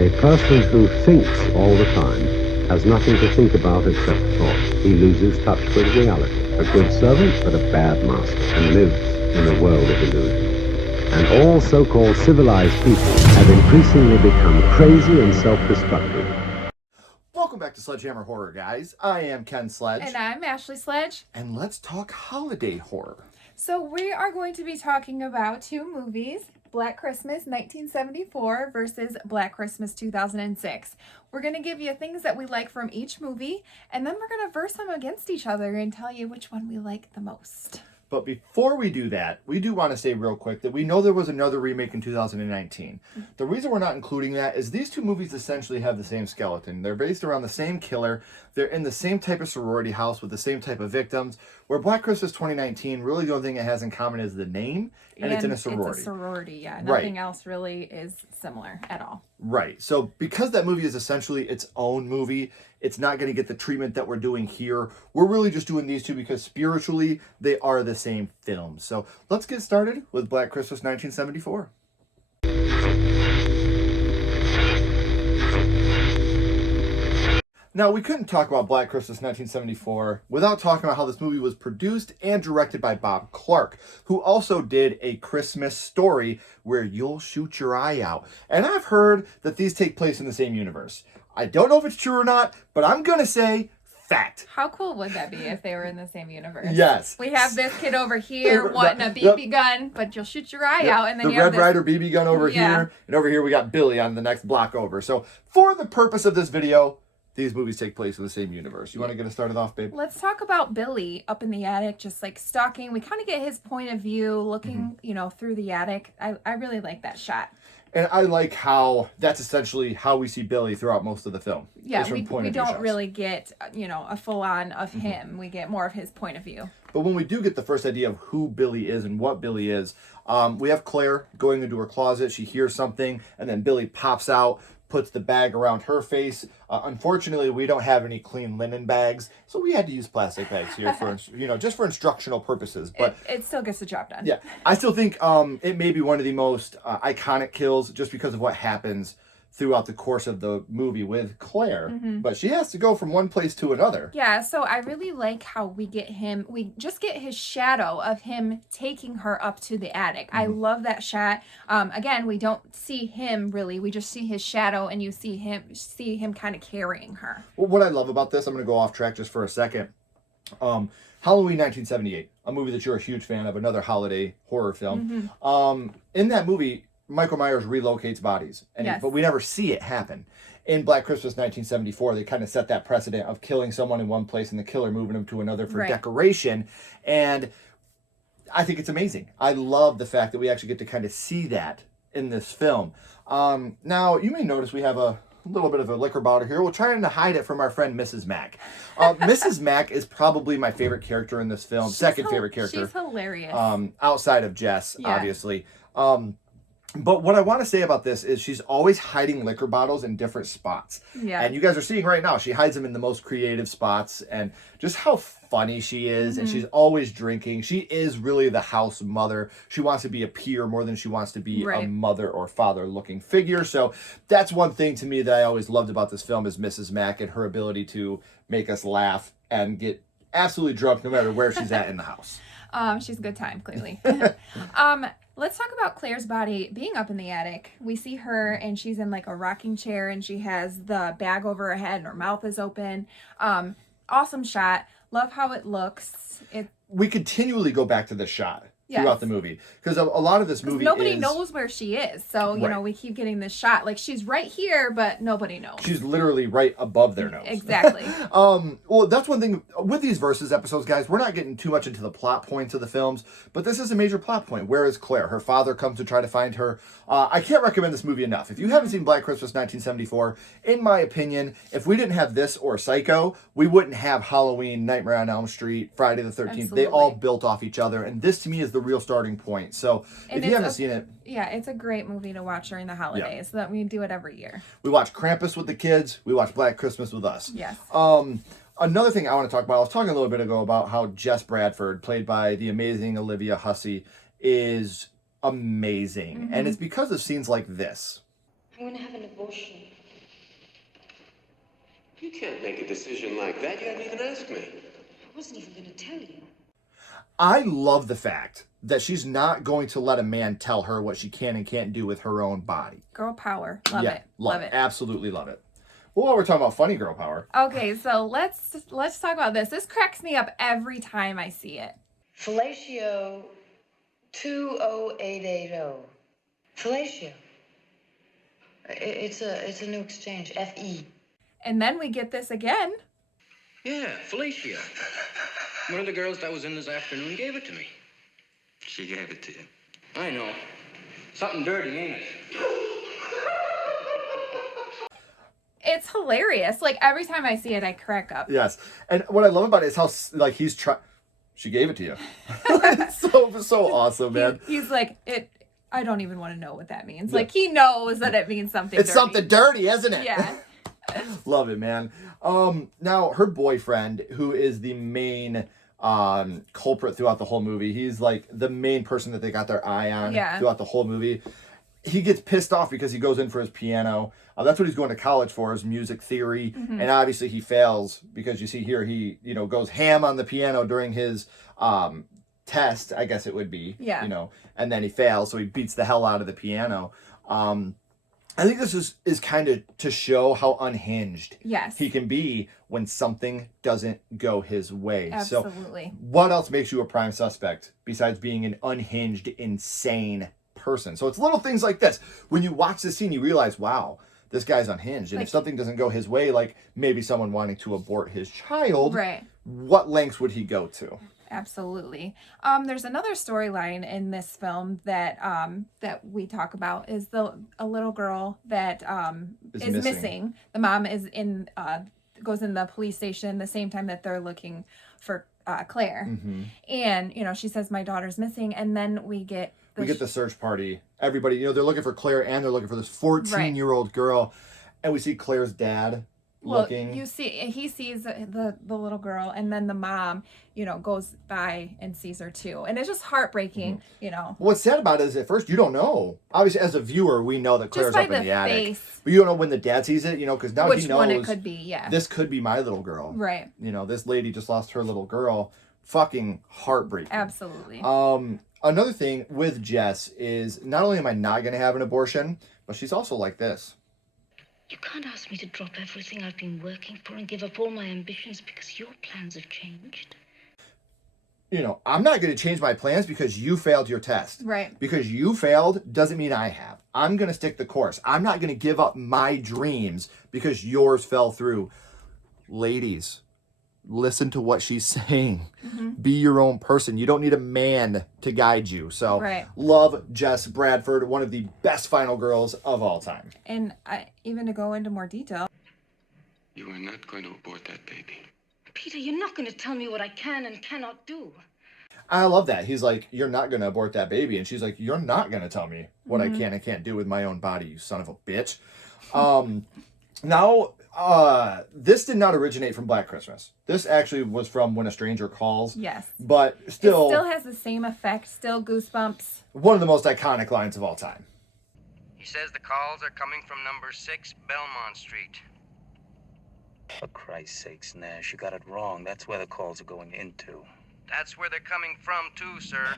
A person who thinks all the time has nothing to think about except thought. He loses touch with reality. A good servant, but a bad master, and lives in a world of illusion. And all so-called civilized people have increasingly become crazy and self-destructive. Welcome back to Sledgehammer Horror, guys. I am Ken Sledge. And I'm Ashley Sledge. And let's talk holiday horror. So we are going to be talking about two movies, Black Christmas 1974 versus Black Christmas 2006. We're going to give you things that we like from each movie, and then we're going to verse them against each other and tell you which one we like the most. But before we do that, we do want to say real quick that we know there was another remake in 2019. The reason we're not including that is these two movies essentially have the same skeleton. They're based around the same killer. They're in the same type of sorority house with the same type of victims. Where Black Christmas 2019, really the only thing it has in common is the name, and it's in a sorority. It's a sorority, yeah. Nothing else really is similar at all. Right. So because that movie is essentially its own movie, it's not going to get the treatment that we're doing here. We're really just doing these two because spiritually they are the same film. So let's get started with Black Christmas 1974. Now, we couldn't talk about Black Christmas 1974 without talking about how this movie was produced and directed by Bob Clark, who also did A Christmas Story, Where You'll Shoot Your Eye Out. And I've heard that these take place in the same universe. I don't know if it's true or not, but I'm going to say fact. How cool would that be if they were in the same universe? Yes. We have this kid over here wanting a BB gun, but you'll shoot your eye out. And then the you have Red Ryder BB gun over here, and over here we got Billy on the next block over. So for the purpose of this video, these movies take place in the same universe. You want to get us started off, babe? Let's talk about Billy up in the attic, just like stalking. We kind of get his point of view looking, through the attic. I really like that shot. And I like how that's essentially how we see Billy throughout most of the film. Yeah, we don't really get, a full-on of him. We get more of his point of view. But when we do get the first idea of who Billy is and what Billy is, we have Claire going into her closet. She hears something, and then Billy pops out, puts the bag around her face. Unfortunately, we don't have any clean linen bags, so we had to use plastic bags here for, just for instructional purposes. But it still gets the job done. Yeah, I still think it may be one of the most iconic kills just because of what happens throughout the course of the movie with Claire. But she has to go from one place to another. Yeah, so I really like how we just get his shadow of him taking her up to the attic. I love that shot. Again, we don't see him really. We just see his shadow, and you see him kind of carrying her. Well, what I love about this, I'm going to go off track just for a second. Halloween 1978, a movie that you're a huge fan of, another holiday horror film. In that movie, Michael Myers relocates bodies, but we never see it happen. In Black Christmas 1974, they kind of set that precedent of killing someone in one place and the killer moving them to another for decoration. And I think it's amazing. I love the fact that we actually get to kind of see that in this film. Now, you may notice we have a little bit of a liquor bottle here. We're trying to hide it from our friend Mrs. Mack. Mrs. Mack is probably my favorite character in this film. Second favorite character. She's hilarious. Outside of Jess, obviously. But what I want to say about this is she's always hiding liquor bottles in different spots. Yeah. And you guys are seeing right now, she hides them in the most creative spots, and just how funny she is. And she's always drinking. She is really the house mother. She wants to be a peer more than she wants to be a mother or father looking figure. So that's one thing to me that I always loved about this film is Mrs. Mack and her ability to make us laugh and get absolutely drunk no matter where she's at in the house. She's a good time, clearly. Let's talk about Claire's body being up in the attic. We see her, and she's in like a rocking chair, and she has the bag over her head, and her mouth is open. Awesome shot. Love how it looks. We continually go back to this shot throughout the movie, because a lot of this movie nobody knows where she is, so we keep getting this shot like she's right here, but nobody knows. She's literally right above their nose. Exactly. Well, that's one thing with these versus episodes, guys. We're not getting too much into the plot points of the films, but this is a major plot point. Where is Claire? Her father comes to try to find her. I can't recommend this movie enough. If you haven't seen Black Christmas 1974, in my opinion, if we didn't have this or Psycho, we wouldn't have Halloween, Nightmare on Elm Street, Friday the 13th. Absolutely. They all built off each other, and this to me is the real starting point. So if you haven't seen it, it's a great movie to watch during the holidays. So that we do it every year. We watch Krampus with the kids. We watch Black Christmas with us. Yes. Another thing I want to talk about, I was talking a little bit ago about how Jess Bradford, played by the amazing Olivia Hussey, is amazing. And it's because of scenes like this. I'm going to have an abortion. You can't make a decision like that. You haven't even asked me. I wasn't even going to tell you. I love the fact that she's not going to let a man tell her what she can and can't do with her own body. Girl power. Love it. Love it. Absolutely love it. Well, we're talking about funny girl power. Okay, so let's talk about this. This cracks me up every time I see it. Fellatio 20880. Fellatio. It's a new exchange. FE. And then we get this again. Yeah, Felicia. One of the girls that was in this afternoon gave it to me. She gave it to you. I know. Something dirty, ain't it? It's hilarious. Like, every time I see it, I crack up. Yes. And what I love about it is how, like, he's trying... She gave it to you. It's so awesome, man. He's like, I don't even want to know what that means. Like, he knows that it means something It's dirty. something dirty, isn't it? Yeah. Love it, man. Now, her boyfriend, who is the main culprit throughout the whole movie, he's, like, the main person that they got their eye on throughout the whole movie. He gets pissed off because he goes in for his piano. That's what he's going to college for, is music theory. Mm-hmm. And obviously he fails because you see here he, goes ham on the piano during his test, I guess it would be. Yeah. And then he fails, so he beats the hell out of the piano. I think this is kind of to show how unhinged he can be when something doesn't go his way. Absolutely. So what else makes you a prime suspect besides being an unhinged, insane person? So it's little things like this. When you watch this scene, you realize, wow, this guy's unhinged. And if something doesn't go his way, like maybe someone wanting to abort his child, what lengths would he go to? Absolutely. There's another storyline in this film that we talk about is a little girl that is missing. The mom is goes in the police station the same time that they're looking for Claire. Mm-hmm. And she says, my daughter's missing, and then we get the search party. Everybody, they're looking for Claire and they're looking for this 14-year-old girl, and we see Claire's dad looking. He sees the little girl, and then the mom, goes by and sees her too, and it's just heartbreaking. What's sad about it is at first you don't know. Obviously, as a viewer, we know that Claire's up in the attic, but you don't know when the dad sees it. Because now which he knows one it could be. Yeah, this could be my little girl. Right. This lady just lost her little girl. Fucking heartbreaking. Absolutely. Another thing with Jess is not only am I not going to have an abortion, but she's also like this. You can't ask me to drop everything I've been working for and give up all my ambitions because your plans have changed. I'm not going to change my plans because you failed your test. Right. Because you failed doesn't mean I have. I'm going to stick the course. I'm not going to give up my dreams because yours fell through. Ladies, listen to what she's saying. Mm-hmm. Be your own person. You don't need a man to guide you. So love Jess Bradford, one of the best final girls of all time. And even to go into more detail. You are not going to abort that baby. Peter, you're not going to tell me what I can and cannot do. I love that. He's like, you're not going to abort that baby. And she's like, you're not going to tell me what I can and can't do with my own body, you son of a bitch. Now, this did not originate from Black Christmas. This actually was from When a Stranger Calls. Yes. But still... It still has the same effect. Still goosebumps. One of the most iconic lines of all time. He says the calls are coming from number 6 Belmont Street. For Christ's sakes, Nash, you got it wrong. That's where the calls are going into. That's where they're coming from, too, sir.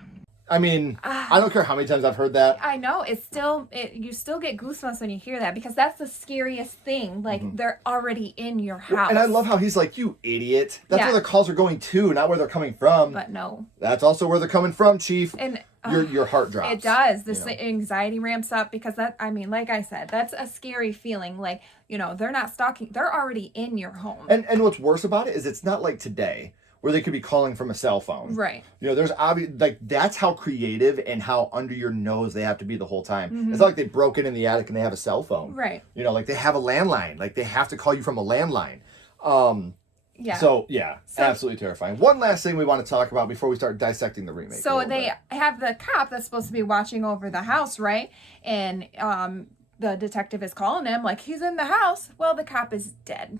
I mean, I don't care how many times I've heard that. I know. You still get goosebumps when you hear that because that's the scariest thing. Like, they're already in your house. And I love how he's like, you idiot. That's where the calls are going to, not where they're coming from. But no. That's also where they're coming from, Chief. And your heart drops. It does. This anxiety ramps up because like I said, that's a scary feeling. Like, they're not stalking. They're already in your home. And what's worse about it is it's not like today, where they could be calling from a cell phone. Right. There's that's how creative and how under your nose they have to be the whole time. Mm-hmm. It's not like they broke in the attic and they have a cell phone. Right. Like they have a landline. Like they have to call you from a landline. Yeah. So, absolutely terrifying. One last thing we want to talk about before we start dissecting the remake. So they have the cop that's supposed to be watching over the house, right? And the detective is calling him like he's in the house. Well, the cop is dead.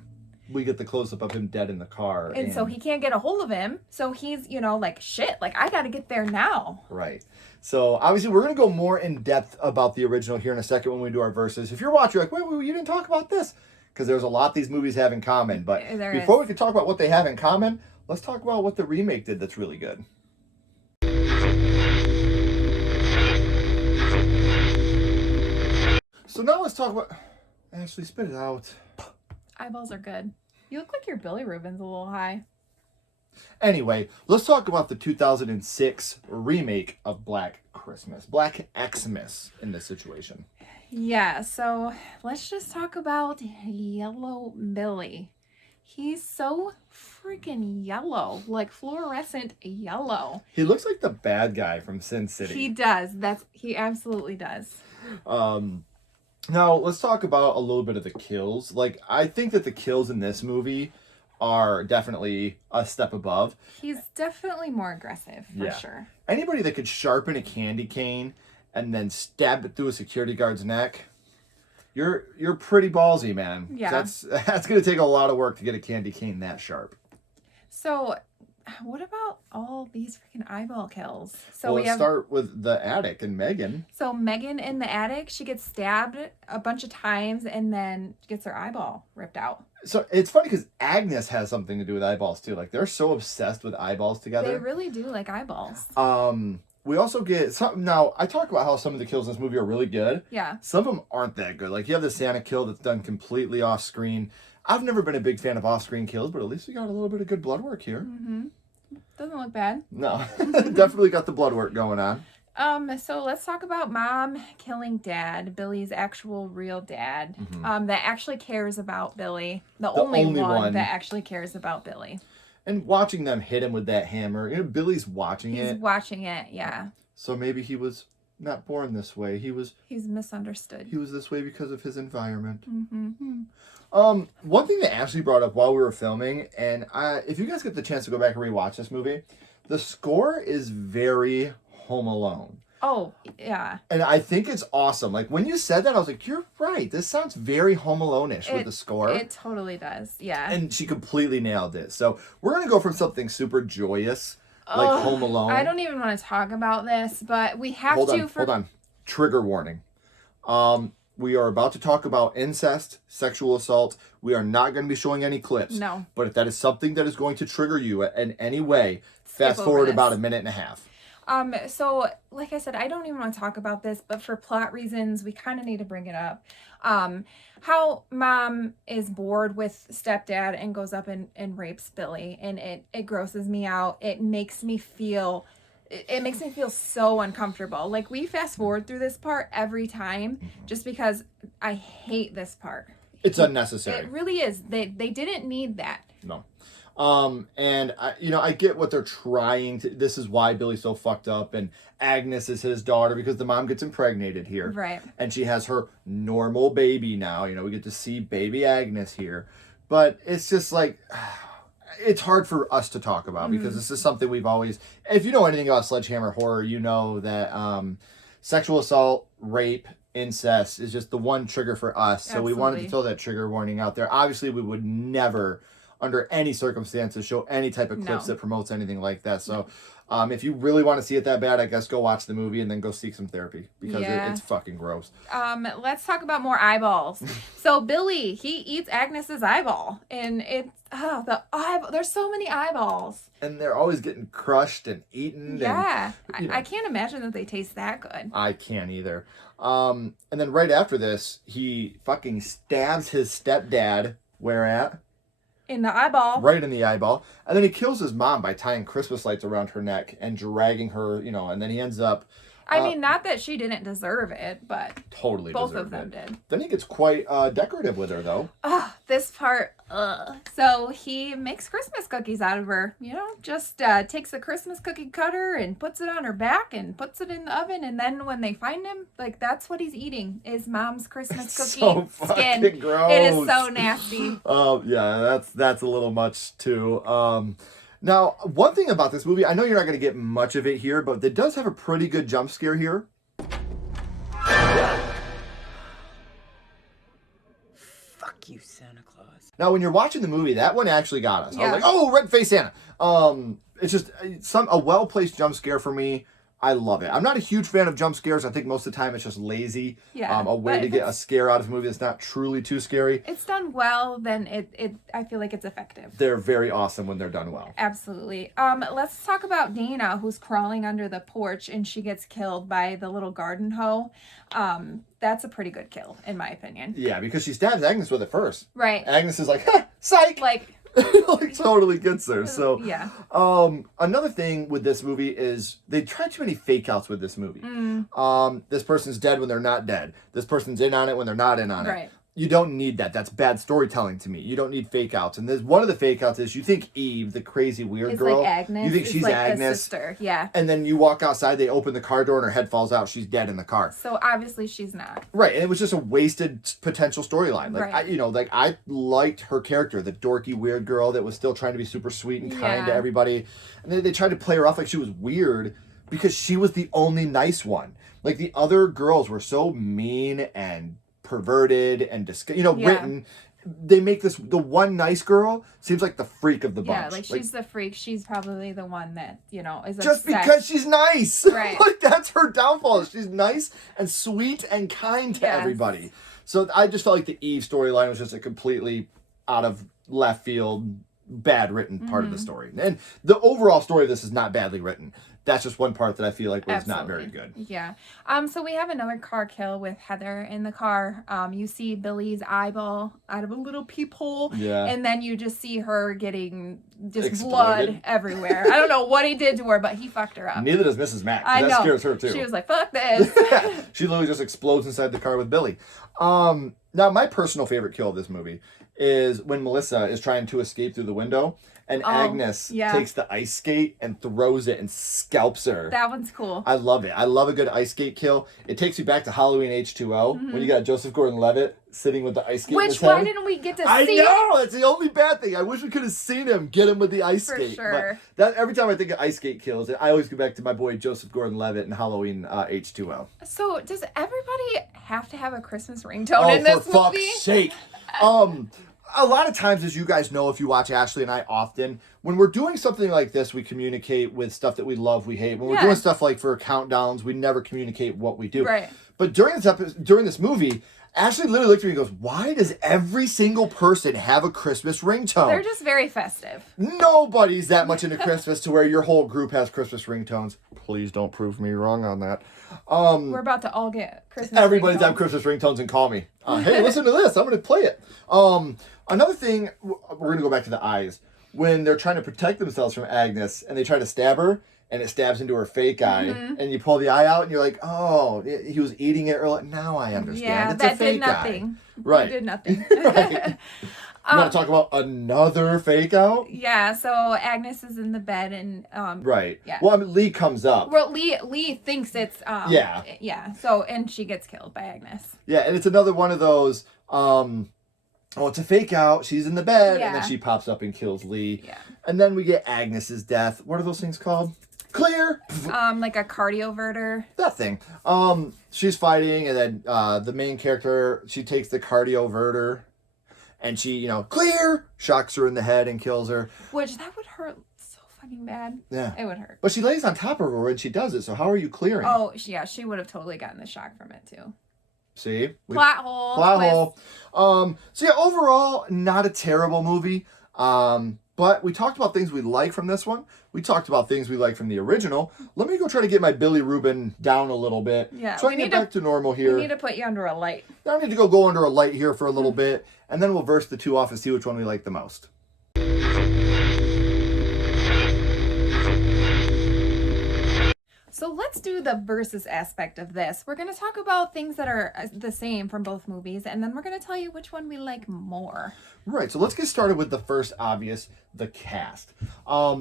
we get the close up of him dead in the car, and so he can't get a hold of him. So he's, you know, like, shit, like, I got to get there now. Right. So obviously we're going to go more in depth about the original here in a second when we do our verses. If you're watching, you're like, wait, you didn't talk about this, because there's a lot these movies have in common. But before we can talk about what they have in common, let's talk about what the remake did that's really good. So now let's talk about... Ashley, spit it out. Eyeballs are good. You look like your Billy Rubin's a little high. Anyway, let's talk about the 2006 remake of Black Christmas. Black Xmas in this situation. Yeah, so let's just talk about Yellow Billy. He's so freaking yellow, like fluorescent yellow. He looks like the bad guy from Sin City. He does. He absolutely does. Now, let's talk about a little bit of the kills. Like, I think that the kills in this movie are definitely a step above. He's definitely more aggressive, for sure. Anybody that could sharpen a candy cane and then stab it through a security guard's neck, you're pretty ballsy, man. Yeah. That's going to take a lot of work to get a candy cane that sharp. So, what about all these freaking eyeball kills? So let's start with the attic and Megan. So Megan in the attic, she gets stabbed a bunch of times and then gets her eyeball ripped out. So it's funny because Agnes has something to do with eyeballs too. Like, they're so obsessed with eyeballs together. They really do like eyeballs. We also get some. Now, I talk about how some of the kills in this movie are really good. Yeah. Some of them aren't that good. Like, you have the Santa kill that's done completely off screen. I've never been a big fan of off-screen kills, but at least we got a little bit of good blood work here. Mm-hmm. Doesn't look bad. No, definitely got the blood work going on. So let's talk about Mom killing Dad, Billy's actual real dad, that actually cares about Billy. The only one that actually cares about Billy. And watching them hit him with that hammer, you know, Billy's watching it. He's watching it, yeah. So maybe he was not born this way. He's misunderstood. He was this way because of his environment. Mm-hmm. One thing that Ashley brought up while we were filming, and if you guys get the chance to go back and rewatch this movie, the score is very Home Alone. Oh, yeah. And I think it's awesome. Like, when you said that, I was like, you're right. This sounds very Home Alone-ish with the score. It totally does, yeah. And she completely nailed it. So we're going to go from something super joyous, like Home Alone. I don't even want to talk about this, but we have Hold to... on. Trigger warning. We are about to talk about incest, sexual assault. We are not going to be showing any clips. No. But if that is something that is going to trigger you in any way, fast forward about a minute and a half. So, like I said, I don't even want to talk about this, but for plot reasons, we kind of need to bring it up. How Mom is bored with stepdad and goes up and rapes Billy, and it grosses me out. It makes me feel so uncomfortable. Like, we fast forward through this part every time just because I hate this part. It's unnecessary. It really is. They didn't need that. No. And I get what they're trying to. This is why Billy's so fucked up, and Agnes is his daughter because the mom gets impregnated here, right? And she has her normal baby now. You know, we get to see baby Agnes here, but it's just like, it's hard for us to talk about because this is something we've always. If you know anything about Sledgehammer horror, you know that sexual assault, rape, incest is just the one trigger for us. So we wanted to throw that trigger warning out there. Obviously, we would never, under any circumstances, show any type of clips that promotes anything like that. So if you really want to see it that bad, I guess go watch the movie and then go seek some therapy because it's fucking gross. Let's talk about more eyeballs. So Billy, he eats Agnes's eyeball, and there's so many eyeballs. And they're always getting crushed and eaten. Yeah. And, I can't imagine that they taste that good. I can't either. And then right after this, he fucking stabs his stepdad. Where at? In the eyeball. Right in the eyeball. And then he kills his mom by tying Christmas lights around her neck and dragging her, and then he ends up... I mean, not that she didn't deserve it, but... Totally both of them did. Then he gets quite decorative with her, though. This part, So he makes Christmas cookies out of her, just takes a Christmas cookie cutter and puts it on her back and puts it in the oven, and then when they find him, that's what he's eating, is Mom's Christmas cookie so skin. Fucking gross. It is so nasty. Yeah, that's a little much, too. Now, one thing about this movie, I know you're not going to get much of it here, but it does have a pretty good jump scare here. Fuck Fuck you, Santa Claus. Now, when you're watching the movie, that one actually got us. I Yeah. was like, oh, red-faced Santa. It's just a well-placed jump scare for me. I love it. I'm not a huge fan of jump scares. I think most of the time it's just lazy. Yeah, A way but to if get a scare out of a movie that's not truly too scary. It's done well, then I feel like it's effective. They're very awesome when they're done well. Absolutely. Let's talk about Dana, who's crawling under the porch and she gets killed by the little garden hoe. That's a pretty good kill, in my opinion. Yeah, because she stabs Agnes with it first. Right. Agnes is like, ha, psych! Like, like totally gets her. So yeah. Another thing with this movie is they try too many fake outs with this movie. This person's dead when they're not dead. This person's in on it when they're not in on it. Right. You don't need that. That's bad storytelling to me. You don't need fake outs. And there's one of the fake outs is you think Eve, the crazy weird It's girl, like Agnes. you think It's she's like Agnes. the sister. Yeah. And then you walk outside, they open the car door and her head falls out. She's dead in the car. So obviously she's not. Right, and it was just a wasted potential storyline. Like Right. I liked her character, the dorky weird girl that was still trying to be super sweet and kind to Yeah. everybody. And they tried to play her off like she was weird because she was the only nice one. Like the other girls were so mean and perverted and Yeah. written. They make the one nice girl seems like the freak of the bunch. Yeah, like she's the freak. She's probably the one that, is just obsessed. because she's nice. Right. Like that's her downfall. She's nice and sweet and kind to Yes. everybody. So I just felt like the Eve storyline was just a completely out of left field, bad written part of the story. And the overall story of this is not badly written. That's just one part that I feel like was not very good. Yeah. So we have another car kill with Heather in the car. You see Billy's eyeball out of a little peephole. Yeah. And then you just see her getting just Exploded. blood everywhere. I don't know what he did to her, but he fucked her up. Neither does Mrs. Mack. I That know. scares her too. She was like, fuck this. She literally just explodes inside the car with Billy. Now, my personal favorite kill of this movie is when Melissa is trying to escape through the window and Agnes takes the ice skate and throws it and scalps her. That one's cool. I love it. I love a good ice skate kill. It takes you back to Halloween H2O when you got Joseph Gordon-Levitt sitting with the ice skate in his Which, why head. didn't we get to I see know! That's the only bad thing. I wish we could have seen him get him with the ice For skate. sure. But that every time I think of ice skate kills, I always go back to my boy Joseph Gordon-Levitt in Halloween H2O. So, does everybody have to have a Christmas ringtone in this for fuck's movie? sake. A lot of times, as you guys know, if you watch Ashley and I often, when we're doing something like this, we communicate with stuff that we love, we hate. When we're doing stuff like for countdowns, we never communicate what we do. Right. But during this movie, Ashley literally looked at me and goes, why does every single person have a Christmas ringtone? They're just very festive. Nobody's that much into Christmas to where your whole group has Christmas ringtones. Please don't prove me wrong on that. We're about to all get Christmas Everybody's ringtones. have Christmas ringtones and call me. Hey, listen to this. I'm going to play it. Another thing, we're going to go back to the eyes. When they're trying to protect themselves from Agnes and they try to stab her and it stabs into her fake eye and you pull the eye out and you're like, oh, he was eating it earlier. Now I understand. Yeah, It's that a fake did nothing. eye. Right. It did nothing. Right. You want to talk about another fake out? Yeah, so Agnes is in the bed and Right. Yeah. Well, I mean, Lee comes up. Well, Lee thinks it's Yeah. Yeah. So and she gets killed by Agnes. Yeah, and it's another one of those it's a fake out. She's in the bed and then Yeah. she pops up and kills Lee. Yeah. And then we get Agnes's death. What are those things called? Clear. Like a cardioverter. That thing. She's fighting and then the main character, she takes the cardioverter and she, clear, shocks her in the head and kills her. Which that would hurt so fucking bad. Yeah. It would hurt. But she lays on top of her when she does it, so how are you clearing? Oh, yeah, she would have totally gotten the shock from it too. See? Plot hole. Plot twist. hole. So yeah, overall, not a terrible movie. But we talked about things we like from this one. We talked about things we like from the original. Let me go try to get my Billy Rubin down a little bit. Yeah, So I can get back to normal here. We need to put you under a light. I need to go under a light here for a little bit, and then we'll verse the two off and see which one we like the most. So let's do the versus aspect of this. We're going to talk about things that are the same from both movies, and then we're going to tell you which one we like more. Right, so let's get started with the first obvious, the cast.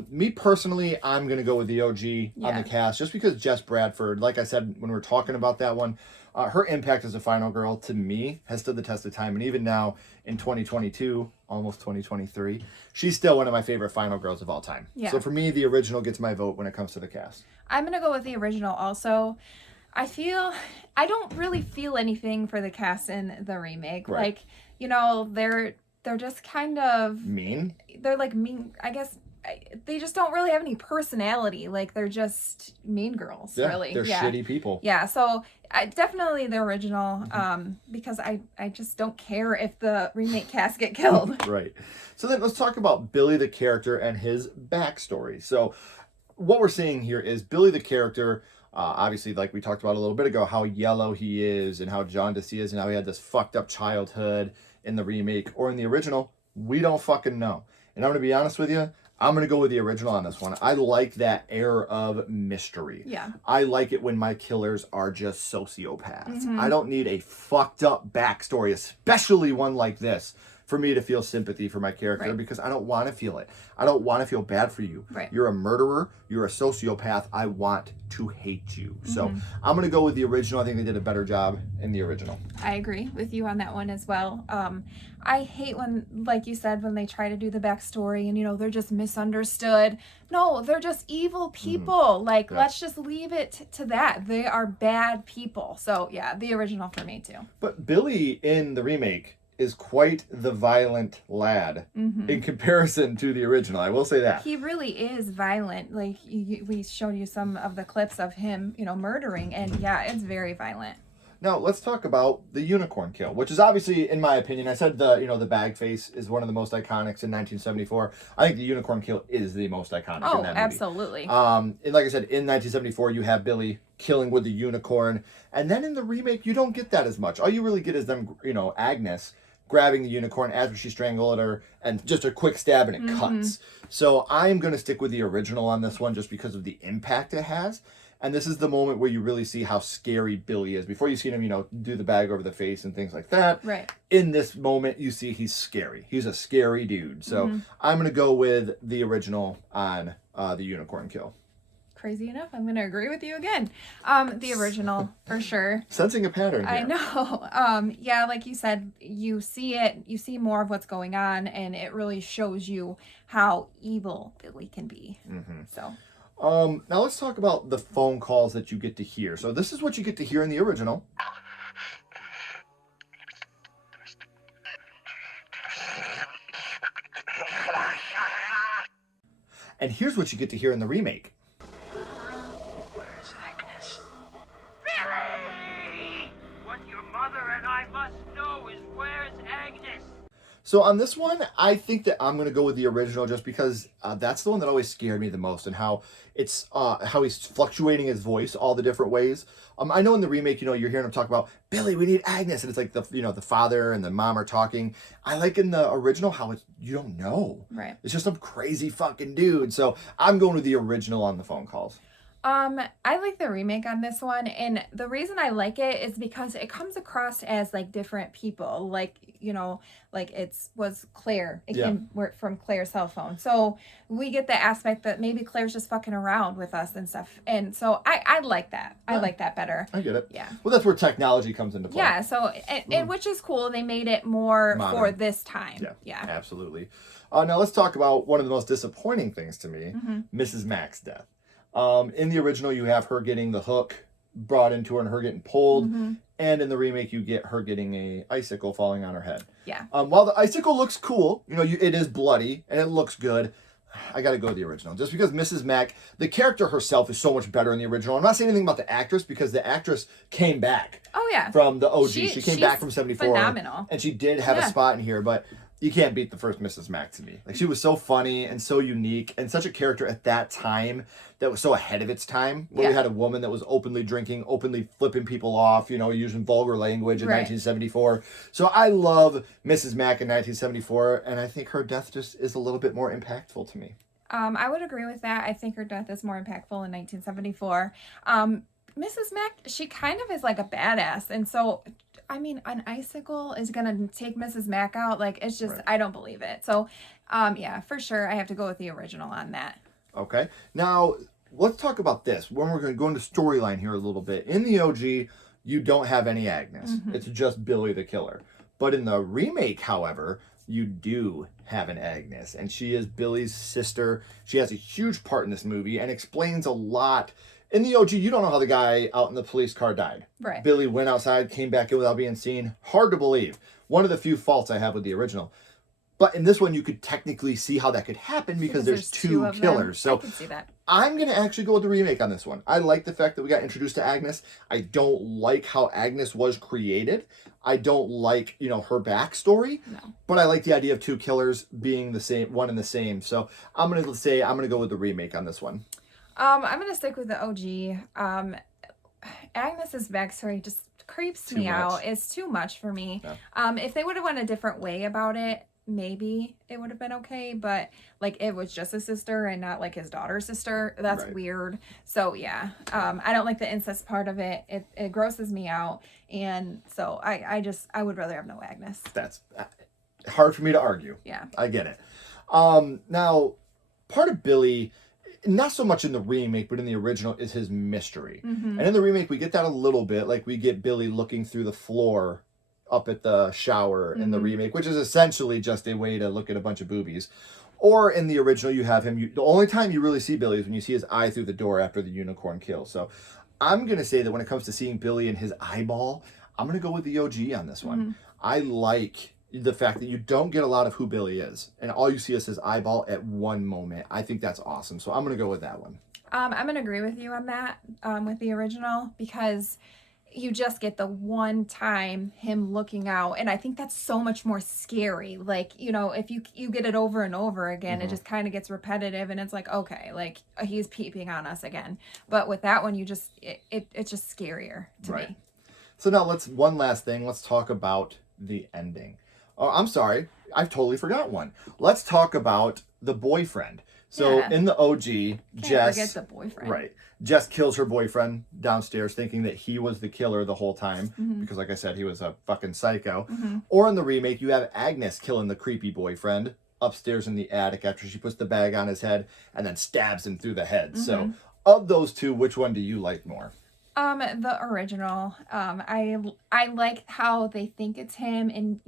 Me personally, I'm going to go with the OG on the cast, just because Jess Bradford, like I said when we were talking about that one, her impact as a final girl, to me, has stood the test of time. And even now, in 2022, almost 2023, she's still one of my favorite final girls of all time. Yeah. So for me, the original gets my vote when it comes to the cast. I'm going to go with the original also. I don't really feel anything for the cast in the remake. Right. Like, you know, they're just kind of Mean? they're like mean, I guess. They just don't really have any personality. Like, they're just mean girls, really. They're shitty people. Yeah, so definitely the original, because I just don't care if the remake cast get killed. Right. So then let's talk about Billy the character and his backstory. So what we're seeing here is Billy the character, obviously, like we talked about a little bit ago, how yellow he is and how jaundiced he is and how he had this fucked up childhood in the remake or in the original. We don't fucking know. And I'm going to be honest with you, I'm going to go with the original on this one. I like that air of mystery. Yeah. I like it when my killers are just sociopaths. I don't need a fucked up backstory, especially one like this, for me to feel sympathy for my character because I don't want to feel it. I don't want to feel bad for you. Right. You're a murderer. You're a sociopath. I want to hate you. So I'm going to go with the original. I think they did a better job in the original. I agree with you on that one as well. I hate when, like you said, when they try to do the backstory and, you know, they're just misunderstood. No, they're just evil people. Like, let's just leave it to that. They are bad people. So, yeah, the original for me, too. But Billy in the remake is quite the violent lad in comparison to the original. I will say that. He really is violent. Like, we showed you some of the clips of him, you know, murdering. And, yeah, it's very violent. Now, let's talk about the unicorn kill, which is obviously, in my opinion, I said the bag face is one of the most iconics in 1974. I think the unicorn kill is the most iconic in that movie. Absolutely. And like I said, in 1974, you have Billy killing with the unicorn. And then in the remake, you don't get that as much. All you really get is them, you know, Agnes grabbing the unicorn as she strangled her and just a quick stab and it cuts. So I'm going to stick with the original on this one just because of the impact it has. And this is the moment where you really see how scary Billy is. Before you see him, you know, do the bag over the face and things like that. Right. In this moment, you see he's scary. He's a scary dude. So I'm going to go with the original on the unicorn kill. Crazy enough, I'm going to agree with you again. The original, for sure. Sensing a pattern here. I know. Yeah, like you said, you see more of what's going on, and it really shows you how evil Billy can be. So... now let's talk about the phone calls that you get to hear. So this is what you get to hear in the original. And here's what you get to hear in the remake. Where's Agnes? Billy! What your mother and I must know is where's Agnes? So on this one, I think that I'm going to go with the original just because that's the one that always scared me the most and how it's how he's fluctuating his voice all the different ways. I know in the remake, you know, you're hearing him talk about, Billy, we need Agnes. And it's like the father and the mom are talking. I like in the original how you don't know. Right. It's just some crazy fucking dude. So I'm going with the original on the phone calls. I like the remake on this one, and the reason I like it is because it comes across as like different people, like, you know, like was Claire. It came from Claire's cell phone, so we get the aspect that maybe Claire's just fucking around with us and stuff, and so I like that. I like that better. I get it. Yeah. Well, that's where technology comes into play. Yeah. So and which is cool. They made it more modern for this time. Yeah. Yeah. Absolutely. Now let's talk about one of the most disappointing things to me, Mrs. Mack's death. In the original, you have her getting the hook brought into her and her getting pulled. And in the remake, you get her getting a icicle falling on her head. Yeah. While the icicle looks cool, you know, it is bloody and it looks good. I got to go with the original. Just because Mrs. Mack, the character herself is so much better in the original. I'm not saying anything about the actress because the actress came back. Oh, yeah. From the OG. She came back from 74. Phenomenal. And she did have a spot in here, but you can't beat the first Mrs. Mack to me. Like, she was so funny and so unique and such a character at that time that was so ahead of its time. Where we had a woman that was openly drinking, openly flipping people off, you know, using vulgar language in 1974. So I love Mrs. Mack in 1974, and I think her death just is a little bit more impactful to me. I would agree with that. I think her death is more impactful in 1974. Mrs. Mack, she kind of is like a badass. And so, I mean, an icicle is going to take Mrs. Mack out. Like, it's just, I don't believe it. So, yeah, for sure, I have to go with the original on that. Okay. Now, let's talk about this. When we're going to go into storyline here a little bit. In the OG, you don't have any Agnes. It's just Billy the killer. But in the remake, however, you do have an Agnes. And she is Billy's sister. She has a huge part in this movie and explains a lot. In the OG, you don't know how the guy out in the police car died. Right. Billy went outside, came back in without being seen. Hard to believe. one of the few faults I have with the original. But in this one, you could technically see how that could happen because there's two of them. killers. So I can see that. I'm going to actually go with the remake on this one. I like the fact that we got introduced to Agnes. I don't like how Agnes was created. I don't like, her backstory. No. But I like the idea of two killers being the same, one and the same. So I'm going to go with the remake on this one. I'm going to stick with the OG. Agnes's backstory just creeps me out. It's too much for me. Yeah. If they would have went a different way about it, maybe it would have been okay, but like it was just a sister and not like his daughter's sister. That's weird. So yeah, I don't like the incest part of it. It grosses me out, and so I would rather have no Agnes. That's hard for me to argue. Yeah, I get it. Now, part of Billy, not so much in the remake, but in the original, is his mystery. And in the remake, we get that a little bit. Like we get Billy looking through the floor up at the shower in the remake, which is essentially just a way to look at a bunch of boobies. Or in the original, you have him, the only time you really see Billy is when you see his eye through the door after the unicorn kill. So I'm going to say that when it comes to seeing Billy and his eyeball, I'm going to go with the OG on this one. I like the fact that you don't get a lot of who Billy is, and all you see is his eyeball at one moment. I think that's awesome. So I'm going to go with that one. I'm going to agree with you on that, with the original, because you just get the one time him looking out, and I think that's so much more scary. Like, if you get it over and over again, it just kind of gets repetitive, and it's like, okay, like he's peeping on us again. But with that one, it's just scarier to me. So now one last thing. Let's talk about the ending. Oh, I'm sorry, I've totally forgot one. Let's talk about the boyfriend. So in the OG, Jess, forget the boyfriend. Right. Jess kills her boyfriend downstairs thinking that he was the killer the whole time because, like I said, he was a fucking psycho. Or in the remake, you have Agnes killing the creepy boyfriend upstairs in the attic after she puts the bag on his head and then stabs him through the head. So of those two, which one do you like more? The original. I like how they think it's him, and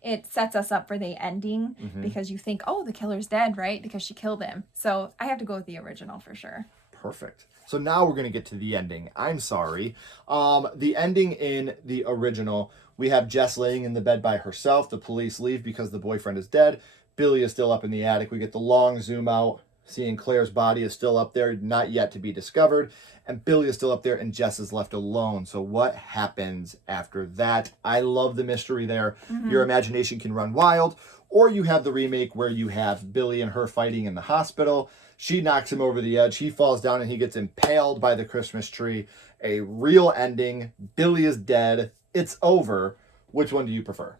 it sets us up for the ending because you think, oh, the killer's dead, right? Because she killed him. So I have to go with the original for sure. Perfect. So now we're going to get to the ending. I'm sorry. The ending in the original, we have Jess laying in the bed by herself. The police leave because the boyfriend is dead. Billy is still up in the attic. We get the long zoom out, seeing Claire's body is still up there, not yet to be discovered. And Billy is still up there, and Jess is left alone. So what happens after that? I love the mystery there. Your imagination can run wild. Or you have the remake where you have Billy and her fighting in the hospital. She knocks him over the edge. He falls down, and he gets impaled by the Christmas tree. A real ending. Billy is dead. It's over. Which one do you prefer?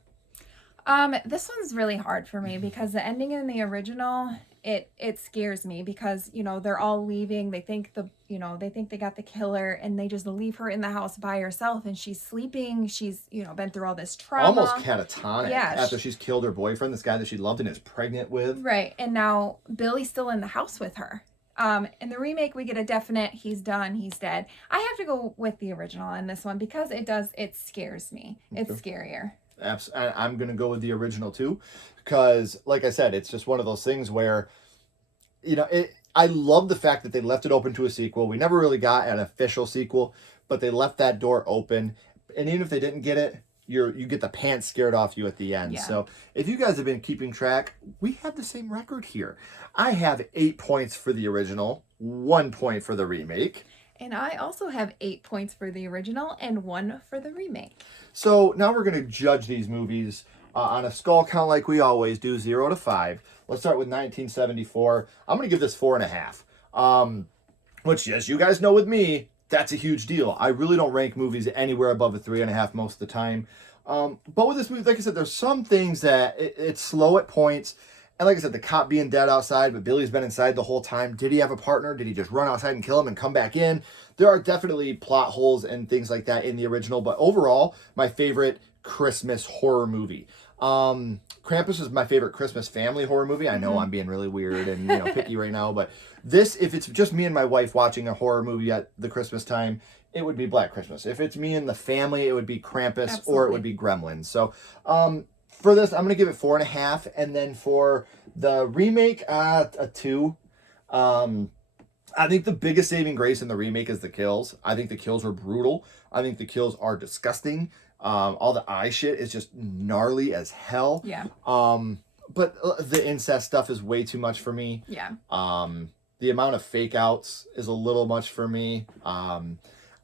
This one's really hard for me because the ending in the original, it scares me because, they're all leaving. They think they got the killer, and they just leave her in the house by herself, and she's sleeping. She's, been through all this trauma. Almost catatonic after she's killed her boyfriend, this guy that she loved and is pregnant with. Right. And now Billy's still in the house with her. In the remake, we get a definite, he's done, he's dead. I have to go with the original on this one because it scares me. It's scarier. I'm going to go with the original too, because like I said, it's just one of those things where, I love the fact that they left it open to a sequel. We never really got an official sequel, but they left that door open. And even if they didn't get it, you get the pants scared off you at the end. Yeah. So if you guys have been keeping track, we have the same record here. I have 8 points for the original, 1 point for the remake. And I also have 8 points for the original and 1 for the remake. So now we're going to judge these movies on a skull count like we always do, 0 to 5. Let's start with 1974. I'm going to give this 4.5. Which, as you guys know with me, that's a huge deal. I really don't rank movies anywhere above a 3.5 most of the time. But with this movie, like I said, there's some things that it's slow at points. And like I said, the cop being dead outside, but Billy's been inside the whole time. Did he have a partner? Did he just run outside and kill him and come back in? There are definitely plot holes and things like that in the original. But overall, my favorite Christmas horror movie. Krampus is my favorite Christmas family horror movie. I know I'm being really weird and picky right now. But this, if it's just me and my wife watching a horror movie at the Christmas time, it would be Black Christmas. If it's me and the family, it would be Krampus. Absolutely. Or it would be Gremlins. So, for this, I'm going to give it 4.5. And then for the remake, a 2. I think the biggest saving grace in the remake is the kills. I think the kills are brutal. I think the kills are disgusting. All the eye shit is just gnarly as hell. Yeah. But the incest stuff is way too much for me. Yeah. The amount of fake outs is a little much for me. I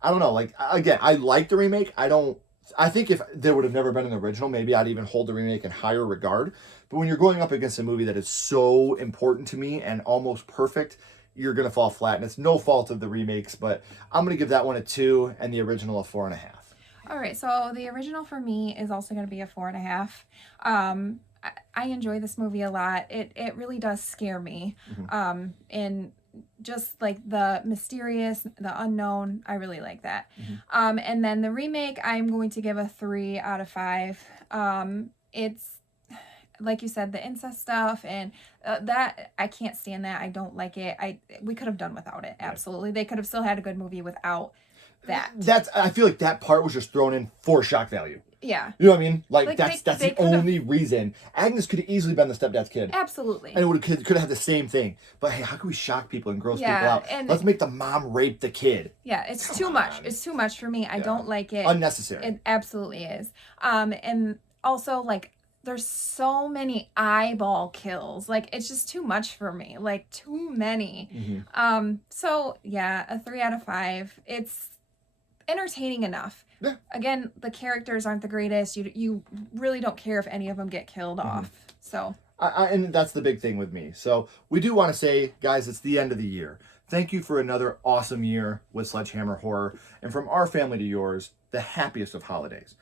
don't know. Like, again, I like the remake. I think if there would have never been an original, maybe I'd even hold the remake in higher regard. But when you're going up against a movie that is so important to me and almost perfect, you're going to fall flat. And it's no fault of the remakes, but I'm going to give that one a 2 and the original a 4.5. All right, so the original for me is also going to be a 4.5. I enjoy this movie a lot. It really does scare me. And just like the mysterious, the unknown, I really like that. And then the remake, I'm going to give a 3 out of 5. It's like you said, the incest stuff and that I can't stand that. I don't like it. We could have done without it. Absolutely, they could have still had a good movie without that. I feel like that part was just thrown in for shock value. Yeah. You know what I mean? Like they the only reason. Agnes could have easily been the stepdad's kid. Absolutely. And it could have had the same thing. But hey, how can we shock people and gross people out? And let's make the mom rape the kid. Yeah, it's too much. It's too much for me. I don't like it. Unnecessary. It absolutely is. And also, like, there's so many eyeball kills. Like, it's just too much for me. Like, too many. So yeah, a 3 out of 5. It's entertaining enough. Yeah. Again, the characters aren't the greatest. You really don't care if any of them get killed off. So and that's the big thing with me. So we do want to say, guys, it's the end of the year. Thank you for another awesome year with Sledgehammer Horror. And from our family to yours, the happiest of holidays.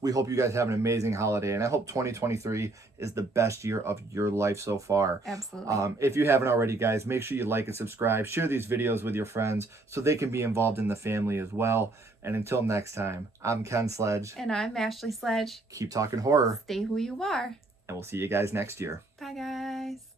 We hope you guys have an amazing holiday. And I hope 2023 is the best year of your life so far. Absolutely. If you haven't already, guys, make sure you like and subscribe. Share these videos with your friends so they can be involved in the family as well. And until next time, I'm Ken Sledge. And I'm Ashley Sledge. Keep talking horror. Stay who you are. And we'll see you guys next year. Bye, guys.